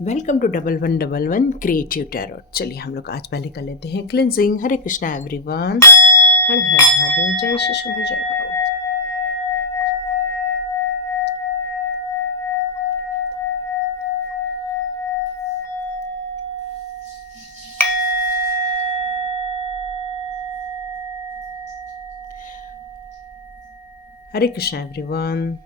Welcome to 1111 creative tarot. चलिए हम लोग आज पहले कर लेते हैं क्लिनजिंग। हरे कृष्णा एवरीवन, हर हर महादेव, जय श्री शंभू, जय पार्वती। हरे कृष्णा एवरीवन।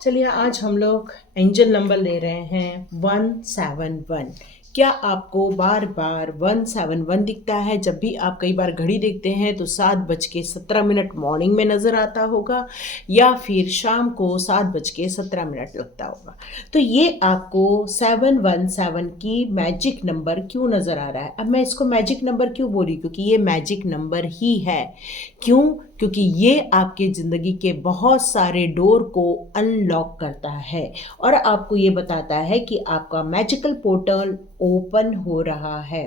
चलिए आज हम लोग एंजल नंबर ले रहे हैं 171। क्या आपको बार बार 171 दिखता है? जब भी आप कई बार घड़ी देखते हैं तो 7:17 मॉर्निंग में नज़र आता होगा या फिर शाम को 7:17 लगता होगा। तो ये आपको 717 की मैजिक नंबर क्यों नज़र आ रहा है? अब मैं इसको मैजिक नंबर क्यों बोली? क्योंकि ये मैजिक नंबर ही है। क्यों? क्योंकि ये आपके ज़िंदगी के बहुत सारे डोर को अनलॉक करता है और आपको ये बताता है कि आपका मैजिकल पोर्टल ओपन हो रहा है।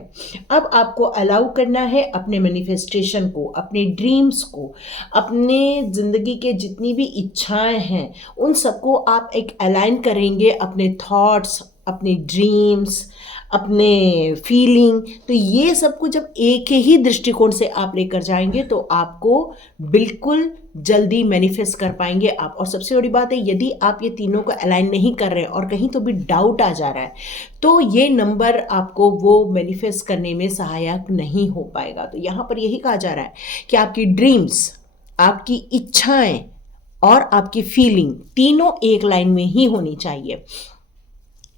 अब आपको अलाउ करना है अपने मैनिफेस्टेशन को, अपने ड्रीम्स को, अपने ज़िंदगी के जितनी भी इच्छाएं हैं उन सबको आप एक अलाइन करेंगे, अपने थॉट्स, अपने ड्रीम्स, अपने फीलिंग। तो ये सबको जब एक ही दृष्टिकोण से आप लेकर जाएंगे तो आपको बिल्कुल जल्दी मैनिफेस्ट कर पाएंगे आप। और सबसे बड़ी बात है, यदि आप ये तीनों को अलाइन नहीं कर रहे हैं और कहीं तो भी डाउट आ जा रहा है तो ये नंबर आपको वो मैनिफेस्ट करने में सहायक नहीं हो पाएगा। तो यहाँ पर यही कहा जा रहा है कि आपकी ड्रीम्स, आपकी इच्छाएं और आपकी फीलिंग तीनों एक लाइन में ही होनी चाहिए।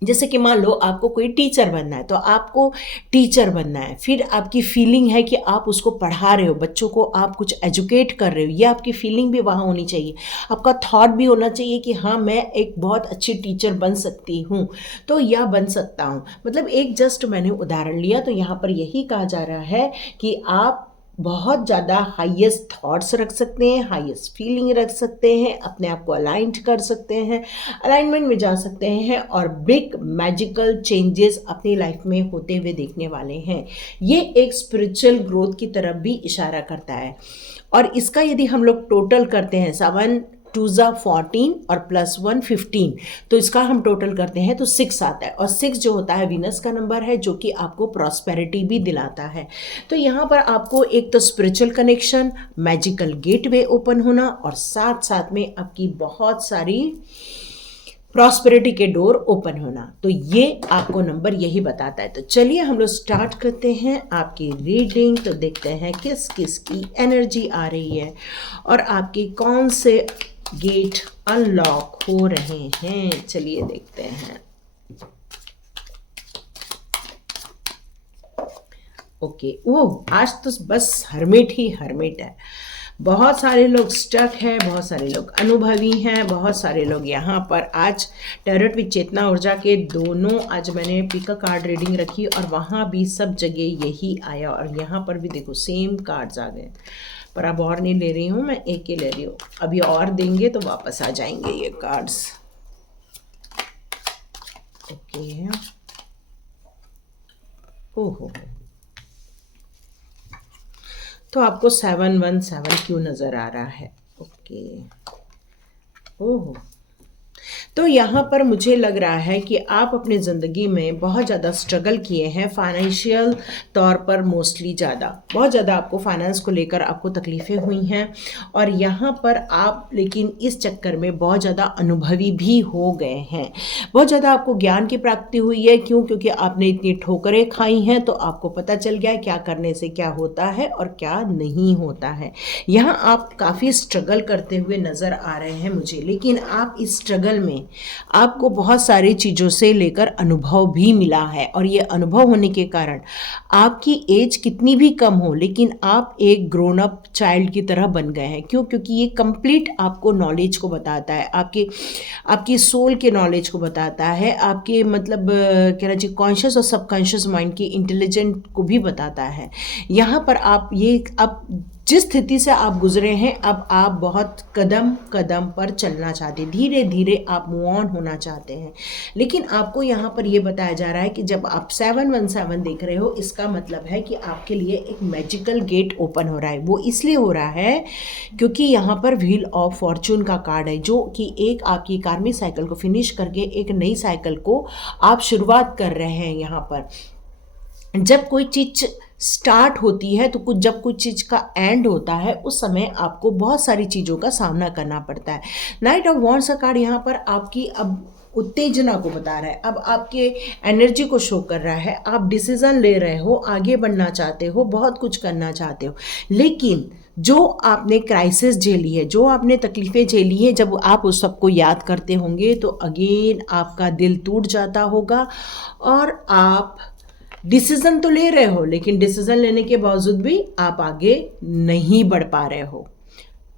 जैसे कि मान लो आपको कोई टीचर बनना है तो आपको टीचर बनना है, फिर आपकी फीलिंग है कि आप उसको पढ़ा रहे हो, बच्चों को आप कुछ एजुकेट कर रहे हो, ये आपकी फीलिंग भी वहाँ होनी चाहिए। आपका थॉट भी होना चाहिए कि हाँ मैं एक बहुत अच्छी टीचर बन सकती हूँ, तो या बन सकता हूँ। मतलब एक जस्ट मैंने उदाहरण लिया। तो यहाँ पर यही कहा जा रहा है कि आप बहुत ज़्यादा हाईएस्ट थॉट्स रख सकते हैं, हाईएस्ट फीलिंग रख सकते हैं, अपने आप को अलाइंट कर सकते हैं, अलाइनमेंट में जा सकते हैं और बिग मैजिकल चेंजेस अपनी लाइफ में होते हुए देखने वाले हैं। ये एक स्पिरिचुअल ग्रोथ की तरफ भी इशारा करता है। और इसका यदि हम लोग टोटल करते हैं 7 2 14 और +1 15, तो इसका हम टोटल करते हैं तो 6 आता है। और 6 जो होता है वीनस का नंबर है, जो कि आपको प्रॉस्पेरिटी भी दिलाता है। तो यहाँ पर आपको एक तो spiritual connection, magical gateway open होना और साथ साथ में आपकी बहुत सारी प्रॉस्पेरिटी के डोर ओपन होना। तो ये आपको नंबर यही बताता है। तो चलिए हम लोग स्टार्ट करते हैं आपकी रीडिंग। तो देखते हैं किस किस की एनर्जी आ रही है और आपकी कौन से गेट अनलॉक हो रहे हैं। चलिए देखते हैं। ओके, ओह आज तो बस हर्मिट ही हर्मिट है। बहुत सारे लोग स्टक हैं, बहुत सारे लोग अनुभवी हैं, बहुत सारे लोग यहाँ पर आज टैरोट विद चेतना ऊर्जा के दोनों आज मैंने पिक अ कार्ड रीडिंग रखी और वहाँ भी सब जगह यही आया। और यहाँ पर भी देखो सेम कार्ड्स आ गए। पर अब और नहीं ले रही हूँ, मैं एक ही ले रही हूँ। अभी और देंगे तो वापस आ जाएंगे ये कार्ड्स। ओके, ओहो, तो आपको 717 क्यों नज़र आ रहा है? ओके, ओहो, तो यहाँ पर मुझे लग रहा है कि आप अपनी ज़िंदगी में बहुत ज़्यादा स्ट्रगल किए हैं, फाइनेंशियल तौर पर मोस्टली बहुत ज़्यादा आपको फाइनेंस को लेकर आपको तकलीफ़ें हुई हैं। और यहाँ पर आप लेकिन इस चक्कर में बहुत ज़्यादा अनुभवी भी हो गए हैं, बहुत ज़्यादा आपको ज्ञान की प्राप्ति हुई है। क्यों? क्योंकि आपने इतनी ठोकरें खाई हैं तो आपको पता चल गया है क्या करने से क्या होता है और क्या नहीं होता है। यहाँ आप काफ़ी स्ट्रगल करते हुए नज़र आ रहे हैं मुझे, लेकिन आप इस स्ट्रगल में आपको बहुत सारी चीज़ों से लेकर अनुभव भी मिला है। और ये अनुभव होने के कारण आपकी एज कितनी भी कम हो लेकिन आप एक ग्रोन अप चाइल्ड की तरह बन गए हैं। क्यों? क्योंकि ये कंप्लीट आपको नॉलेज को बताता है, आपकी सोल के नॉलेज को बताता है, आपके मतलब कहना चाहिए कॉन्शियस और सबकॉन्शियस माइंड की इंटेलिजेंट को भी बताता है। यहाँ पर आप ये अब जिस स्थिति से आप गुजरे हैं अब आप बहुत कदम कदम पर चलना चाहते हैं, धीरे धीरे आप मूव ऑन होना चाहते हैं। लेकिन आपको यहाँ पर ये बताया जा रहा है कि जब आप 717 देख रहे हो, इसका मतलब है कि आपके लिए एक मैजिकल गेट ओपन हो रहा है। वो इसलिए हो रहा है क्योंकि यहाँ पर व्हील ऑफ फॉर्चून का कार्ड है, जो कि एक आपकी कार्मिक साइकिल को फिनिश करके एक नई साइकिल को आप शुरुआत कर रहे हैं। यहाँ पर जब कोई चीज़ स्टार्ट होती है तो जब कोई चीज़ का एंड होता है उस समय आपको बहुत सारी चीज़ों का सामना करना पड़ता है। नाइट ऑफ वॉन्ड्स का कार्ड यहाँ पर आपकी अब उत्तेजना को बता रहा है, अब आपके एनर्जी को शो कर रहा है। आप डिसीजन ले रहे हो, आगे बढ़ना चाहते हो, बहुत कुछ करना चाहते हो, लेकिन जो आपने क्राइसिस झेली है, जो आपने तकलीफ़ें झेली है, जब आप उस सबको याद करते होंगे तो अगेन आपका दिल टूट जाता होगा और आप डिसीज़न तो ले रहे हो, लेकिन डिसीज़न लेने के बावजूद भी आप आगे नहीं बढ़ पा रहे हो,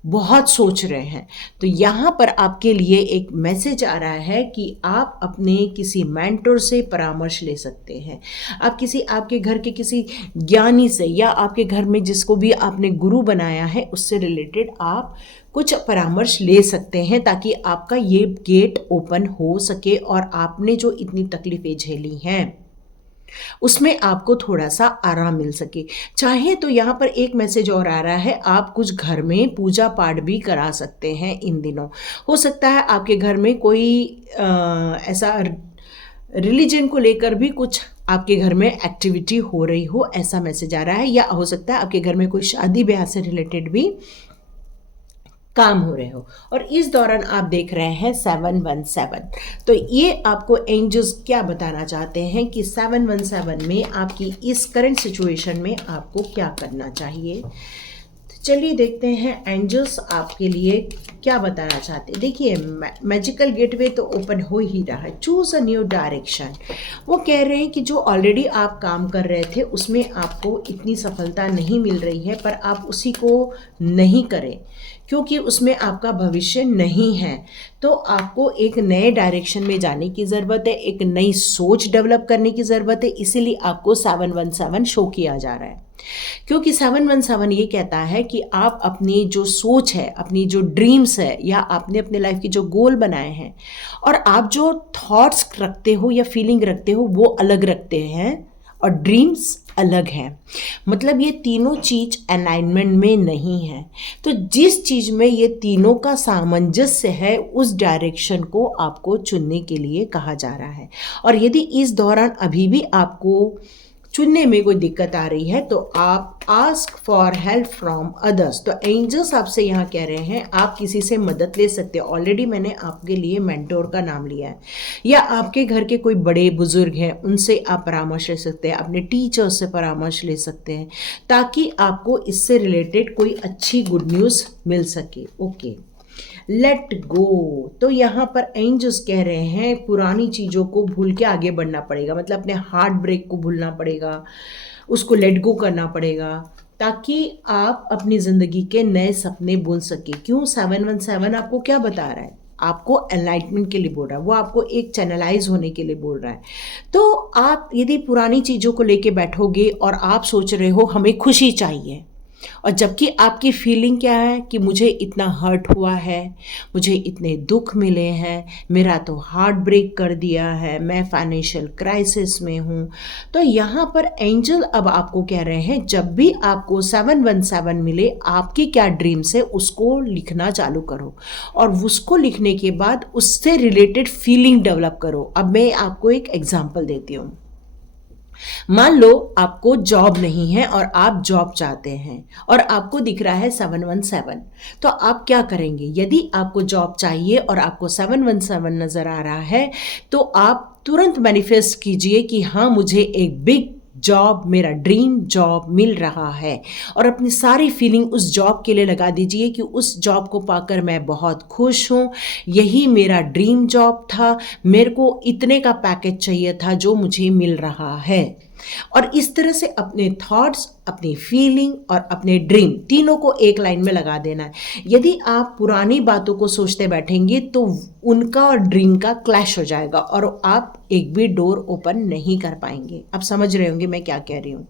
बहुत सोच रहे हैं। तो यहाँ पर आपके लिए एक मैसेज आ रहा है कि आप अपने किसी मेंटर से परामर्श ले सकते हैं। आप किसी आपके घर के किसी ज्ञानी से या आपके घर में जिसको भी आपने गुरु बनाया है उससे रिलेटेड आप कुछ परामर्श ले सकते हैं, ताकि आपका ये गेट ओपन हो सके और आपने जो इतनी तकलीफ़ें झेली हैं उसमें आपको थोड़ा सा आराम मिल सके। चाहे तो यहाँ पर एक मैसेज और आ रहा है, आप कुछ घर में पूजा पाठ भी करा सकते हैं इन दिनों। हो सकता है आपके घर में कोई ऐसा रिलीजन को लेकर भी कुछ आपके घर में एक्टिविटी हो रही हो, ऐसा मैसेज आ रहा है। या हो सकता है आपके घर में कोई शादी ब्याह से रिलेटेड भी काम हो रहे हो। और इस दौरान आप देख रहे हैं 717, तो ये आपको एंजल्स क्या बताना चाहते हैं कि 717 में आपकी इस करंट सिचुएशन में आपको क्या करना चाहिए। तो चलिए देखते हैं एंजल्स आपके लिए क्या बताना चाहते हैं। देखिए, मैजिकल गेटवे तो ओपन हो ही रहा है। Choose a new direction. वो कह रहे हैं कि जो ऑलरेडी आप काम कर रहे थे उसमें आपको इतनी सफलता नहीं मिल रही है, पर आप उसी को नहीं करें क्योंकि उसमें आपका भविष्य नहीं है। तो आपको एक नए डायरेक्शन में जाने की ज़रूरत है, एक नई सोच डेवलप करने की ज़रूरत है। इसीलिए आपको 717 शो किया जा रहा है, क्योंकि 717 ये कहता है कि आप अपनी जो सोच है, अपनी जो ड्रीम्स है, या आपने अपने लाइफ के जो गोल बनाए हैं और आप जो थॉट्स रखते हो या फीलिंग रखते हो वो अलग रखते हैं और ड्रीम्स अलग हैं। मतलब ये तीनों चीज़ अलाइनमेंट में नहीं है। तो जिस चीज़ में ये तीनों का सामंजस्य है उस डायरेक्शन को आपको चुनने के लिए कहा जा रहा है। और यदि इस दौरान अभी भी आपको चुनने में कोई दिक्कत आ रही है तो आप ask for help from others. तो एंजल्स आपसे यहाँ कह रहे हैं आप किसी से मदद ले सकते हो। ऑलरेडी मैंने आपके लिए मेंटोर का नाम लिया है, या आपके घर के कोई बड़े बुजुर्ग हैं उनसे आप परामर्श ले सकते हैं, अपने टीचर से परामर्श ले सकते हैं, ताकि आपको इससे रिलेटेड कोई अच्छी गुड न्यूज़ मिल सके। Okay, let go. तो यहाँ पर एंजल्स कह रहे हैं पुरानी चीज़ों को भूल के आगे बढ़ना पड़ेगा, मतलब अपने हार्ट ब्रेक को भूलना पड़ेगा, उसको लेट गो करना पड़ेगा, ताकि आप अपनी ज़िंदगी के नए सपने बुन सके। क्यों 717 आपको क्या बता रहा है? आपको एनलाइटमेंट के लिए बोल रहा है, वो आपको एक चैनलाइज होने के लिए बोल रहा है। तो आप यदि पुरानी चीज़ों को लेके बैठोगे और आप सोच रहे हो हमें खुशी चाहिए, और जबकि आपकी फीलिंग क्या है कि मुझे इतना हर्ट हुआ है, मुझे इतने दुख मिले हैं, मेरा तो हार्ट ब्रेक कर दिया है, मैं फाइनेंशियल क्राइसिस में हूँ। तो यहाँ पर एंजल अब आपको कह रहे हैं जब भी आपको 717 मिले, आपकी क्या ड्रीम्स है उसको लिखना चालू करो, और उसको लिखने के बाद उससे रिलेटेड फीलिंग डेवलप करो। अब मैं आपको एक एग्जाम्पल देती हूँ। मान लो आपको जॉब नहीं है और आप जॉब चाहते हैं और आपको दिख रहा है 717, तो आप क्या करेंगे? यदि आपको जॉब चाहिए और आपको 717 नज़र आ रहा है तो आप तुरंत मैनिफेस्ट कीजिए कि हाँ, मुझे एक बिग जॉब, मेरा ड्रीम जॉब मिल रहा है, और अपनी सारी फीलिंग उस जॉब के लिए लगा दीजिए कि उस जॉब को पाकर मैं बहुत खुश हूँ, यही मेरा ड्रीम जॉब था, मेरे को इतने का पैकेज चाहिए था जो मुझे मिल रहा है। और इस तरह से अपने थॉट्स अपनी फीलिंग और अपने ड्रीम, तीनों को एक लाइन में लगा देना है। यदि आप पुरानी बातों को सोचते बैठेंगे तो उनका और ड्रीम का क्लैश हो जाएगा और आप एक भी डोर ओपन नहीं कर पाएंगे। आप समझ रहे होंगे मैं क्या कह रही हूँ।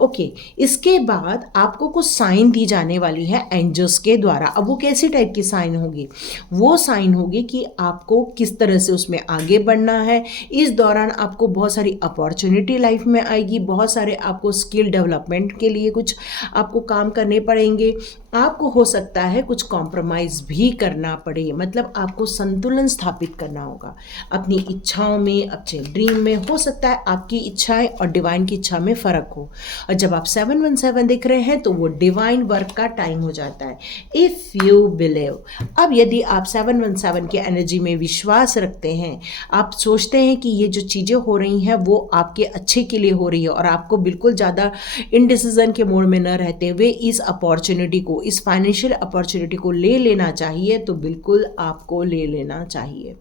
ओके, इसके बाद आपको कुछ साइन दी जाने वाली है एंजल्स के द्वारा। अब वो कैसी टाइप की साइन होगी? वो साइन होगी कि आपको किस तरह से उसमें आगे बढ़ना है। इस दौरान आपको बहुत सारी अपॉर्चुनिटी लाइफ में आएगी, बहुत सारे आपको स्किल डेवलपमेंट के लिए कुछ आपको काम करने पड़ेंगे। आपको हो सकता है कुछ कॉम्प्रोमाइज़ भी करना पड़े, मतलब आपको संतुलन स्थापित करना होगा अपनी इच्छाओं में, अपने ड्रीम में। हो सकता है आपकी इच्छाएं और डिवाइन की इच्छा में फ़र्क हो। और जब आप 717 दिख रहे हैं तो वो डिवाइन वर्क का टाइम हो जाता है, इफ़ यू बिलीव। अब यदि आप 717 की एनर्जी में विश्वास रखते हैं, आप सोचते हैं कि ये जो चीज़ें हो रही हैं वो आपके अच्छे के लिए हो रही है और आपको बिल्कुल ज़्यादा इनडिसीजन के मोड में न रहते हुए इस अपॉर्चुनिटी को, इस फाइनेंशियल अपॉर्चुनिटी को ले लेना चाहिए, तो बिल्कुल आपको ले लेना चाहिए।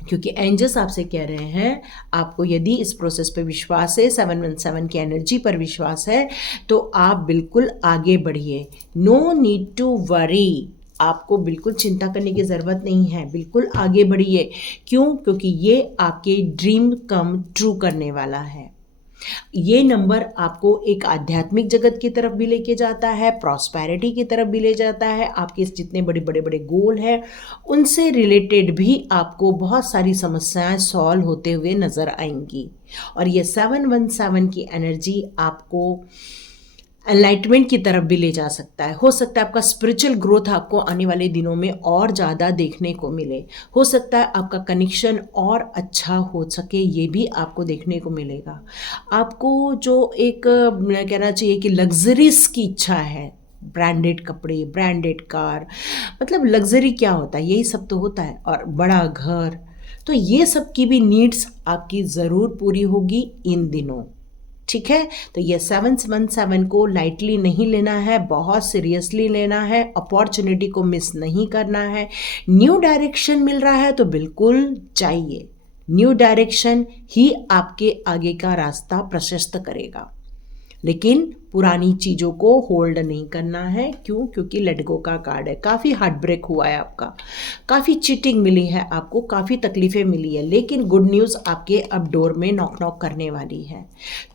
क्योंकि एंजल्स आपसे कह रहे हैं, आपको यदि इस प्रोसेस पे विश्वास है, 717 की एनर्जी पर विश्वास है, तो आप बिल्कुल आगे बढ़िए। नो नीड टू वरी, आपको बिल्कुल चिंता करने की ज़रूरत नहीं है, बिल्कुल आगे बढ़िए। क्यों? क्योंकि ये आपके ड्रीम कम ट्रू करने वाला है। ये नंबर आपको एक आध्यात्मिक जगत की तरफ भी लेके जाता है, प्रॉस्पेरिटी की तरफ भी ले जाता है। आपके जितने बड़े बड़े बड़े गोल हैं उनसे रिलेटेड भी आपको बहुत सारी समस्याएं सॉल्व होते हुए नज़र आएंगी। और ये 717 की एनर्जी आपको एनलाइटमेंट की तरफ भी ले जा सकता है। हो सकता है आपका स्पिरिचुअल ग्रोथ आपको आने वाले दिनों में और ज़्यादा देखने को मिले। हो सकता है आपका कनेक्शन और अच्छा हो सके, ये भी आपको देखने को मिलेगा। आपको जो एक कहना चाहिए कि लग्जरीज की इच्छा है, ब्रांडेड कपड़े, ब्रांडेड कार, मतलब लग्जरी क्या होता है, यही सब तो होता है, और बड़ा घर, तो ये सब की भी नीड्स आपकी ज़रूर पूरी होगी इन दिनों। ठीक है, तो ये 717 को लाइटली नहीं लेना है, बहुत सीरियसली लेना है, अपॉर्चुनिटी को मिस नहीं करना है। न्यू डायरेक्शन मिल रहा है तो बिल्कुल चाहिए। न्यू डायरेक्शन ही आपके आगे का रास्ता प्रशस्त करेगा, लेकिन पुरानी चीज़ों को होल्ड नहीं करना है। क्यों? क्योंकि लेट गो का कार्ड है। काफ़ी हार्ट ब्रेक हुआ है आपका, काफ़ी चीटिंग मिली है आपको, काफ़ी तकलीफ़ें मिली है, लेकिन गुड न्यूज़ आपके अब डोर में नॉक नॉक करने वाली है।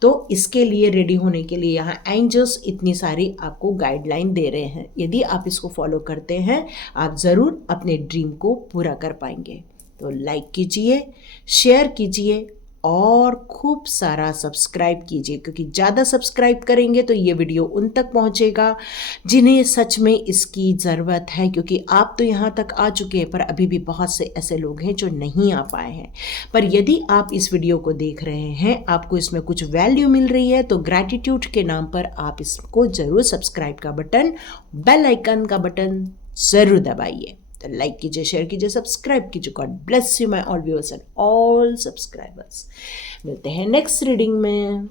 तो इसके लिए रेडी होने के लिए यहाँ एंजल्स इतनी सारी आपको गाइडलाइन दे रहे हैं। यदि आप इसको फॉलो करते हैं, आप ज़रूर अपने ड्रीम को पूरा कर पाएंगे। तो लाइक कीजिए, शेयर कीजिए और खूब सारा सब्सक्राइब कीजिए, क्योंकि ज़्यादा सब्सक्राइब करेंगे तो ये वीडियो उन तक पहुंचेगा जिन्हें सच में इसकी ज़रूरत है। क्योंकि आप तो यहाँ तक आ चुके हैं, पर अभी भी बहुत से ऐसे लोग हैं जो नहीं आ पाए हैं। पर यदि आप इस वीडियो को देख रहे हैं, आपको इसमें कुछ वैल्यू मिल रही है, तो ग्रैटिट्यूड के नाम पर आप इसको ज़रूर सब्सक्राइब का बटन, बेल आइकन का बटन ज़रूर दबाइए। तो लाइक कीजिए, शेयर कीजिए, सब्सक्राइब कीजिए। God bless you my all viewers and all subscribers. मिलते हैं नेक्स्ट रीडिंग में।